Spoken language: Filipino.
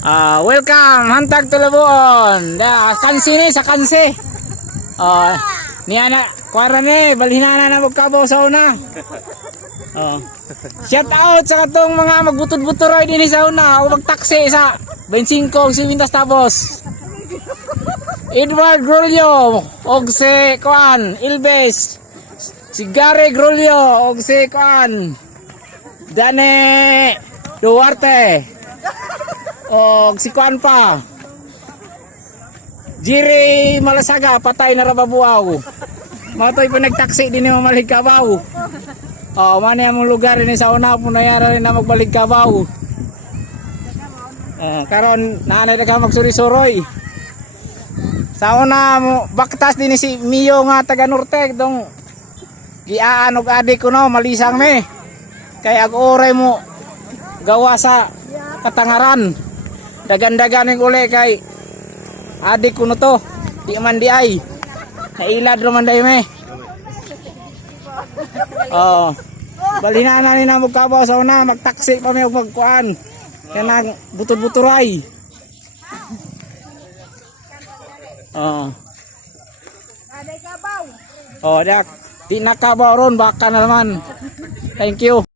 Ah, welcome, hantag tulabon. Da, kansi ni sa kansi. Oh, niya na, kuwara ni, balhinana na magkabaw sa una. Oh. Shout out sa katong mga magbutod-buturoy din sa una o magtaksi sa 25 simintas tapos. Edward Grolio og si Kuan Ilbes si Gary Grolio og si Kuan Dane Duarte og si Kuan pa. Jiri Malasaga patay na rababuaw Matoy pa nagtaksi din yung mamalig kabaw. Oh, mani ang lugar ni sa una po na yara rin na magbalik kabaw. Oh, karon nanay na ka magsuri-suroy. Sa una baktas din si Mio nga taga Norte dong giaan og adik ko no malisang me kay ag oray mo gawa sa katangaran dagan-dagan uli kay adik ko no to di man di ay nailad ro man day me oh balina na ni na mo kabaw sa una magtaksi pa og magkuan kanang butod-buturay Oo. Oh, dak. Di nakabaw ron baka na naman. Thank you.